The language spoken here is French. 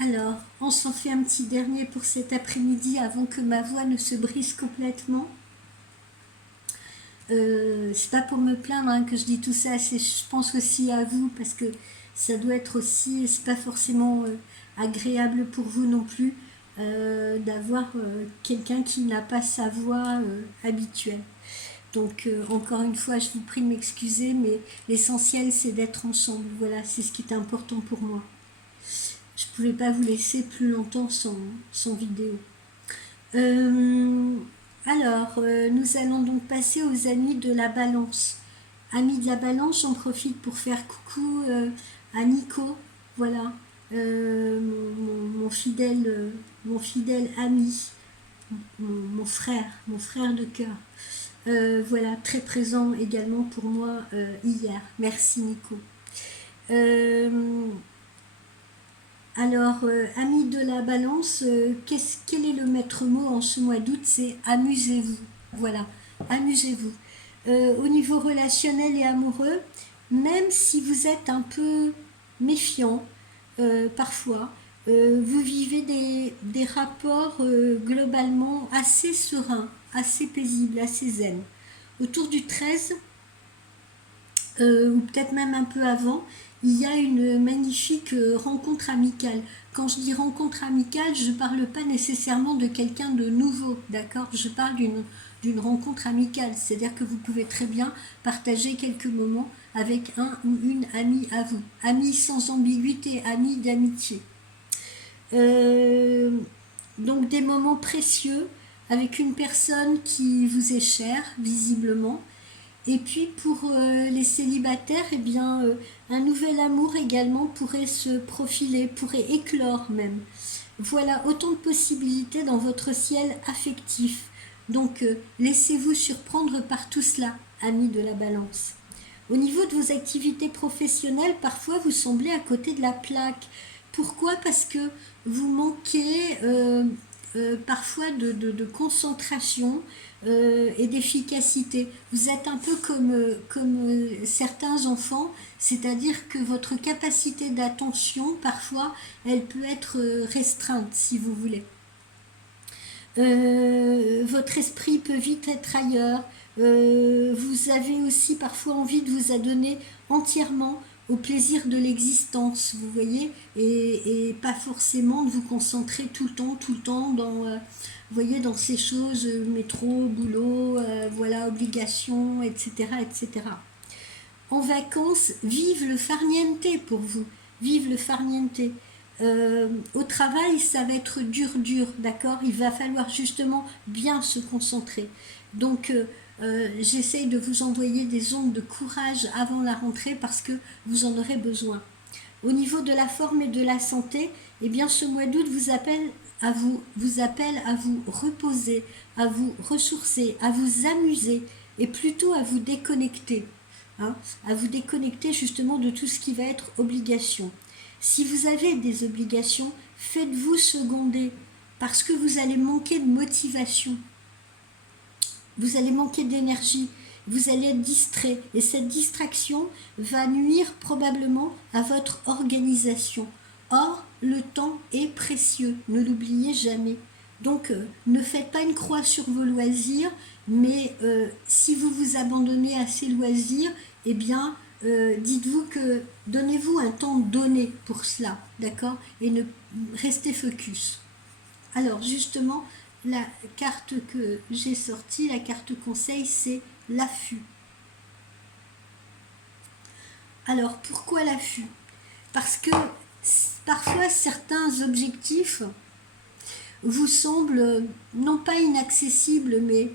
Alors, on s'en fait un petit dernier pour cet après-midi avant que ma voix ne se brise complètement. C'est pas pour me plaindre hein, que je dis tout ça, je pense aussi à vous parce que ça doit être aussi, c'est pas forcément agréable pour vous non plus d'avoir quelqu'un qui n'a pas sa voix habituelle. Donc encore une fois, je vous prie de m'excuser, mais l'essentiel c'est d'être ensemble. Voilà, c'est ce qui est important pour moi. Je ne pouvais pas vous laisser plus longtemps sans vidéo. Euh, nous allons donc passer aux amis de la balance. Amis de la balance, j'en profite pour faire coucou à Nico, voilà, mon fidèle ami, mon frère de cœur. Voilà, très présent également pour moi hier. Merci Nico. Amis de la balance, quel est le maître mot en ce mois d'août? C'est amusez-vous. Voilà, amusez-vous. Au niveau relationnel et amoureux, même si vous êtes un peu méfiant parfois, vous vivez des rapports globalement assez sereins, assez paisibles, assez zen. Autour du 13, ou peut-être même un peu avant, il y a une magnifique rencontre amicale. Quand je dis rencontre amicale, je ne parle pas nécessairement de quelqu'un de nouveau, d'accord? Je parle d'une rencontre amicale, c'est-à-dire que vous pouvez très bien partager quelques moments avec un ou une amie à vous. Amie sans ambiguïté, amie d'amitié. Donc des moments précieux avec une personne qui vous est chère, visiblement. Et puis pour les célibataires, eh bien, un nouvel amour également pourrait se profiler, pourrait éclore même. Voilà autant de possibilités dans votre ciel affectif. Donc laissez-vous surprendre par tout cela, amis de la balance. Au niveau de vos activités professionnelles, parfois vous semblez à côté de la plaque. Pourquoi? Parce que vous manquez parfois de concentration et d'efficacité. Vous êtes un peu comme certains enfants, c'est-à-dire que votre capacité d'attention, parfois, elle peut être restreinte, si vous voulez. Votre esprit peut vite être ailleurs. Vous avez aussi parfois envie de vous adonner entièrement au plaisir de l'existence, vous voyez, et pas forcément de vous concentrer tout le temps dans, vous voyez, dans ces choses, métro, boulot, voilà, obligations, etc., etc. En vacances, vive le farniente pour vous, vive le farniente. Au travail, ça va être dur, d'accord? Il va falloir justement bien se concentrer. Donc, j'essaye de vous envoyer des ondes de courage avant la rentrée parce que vous en aurez besoin. Au niveau de la forme et de la santé, eh bien, ce mois d'août vous appelle à vous reposer, à vous ressourcer, à vous amuser et plutôt à vous déconnecter. Hein, à vous déconnecter justement de tout ce qui va être obligation. Si vous avez des obligations, faites-vous seconder parce que vous allez manquer de motivation. Vous allez manquer d'énergie, vous allez être distrait et cette distraction va nuire probablement à votre organisation. Or, le temps est précieux, ne l'oubliez jamais. Donc, ne faites pas une croix sur vos loisirs, mais si vous vous abandonnez à ces loisirs, eh bien, dites-vous que donnez-vous un temps donné pour cela, d'accord? Et ne restez focus. Alors, justement, la carte que j'ai sortie, la carte conseil, c'est l'affût. Alors, pourquoi l'affût? Parce que parfois, certains objectifs vous semblent non pas inaccessibles, mais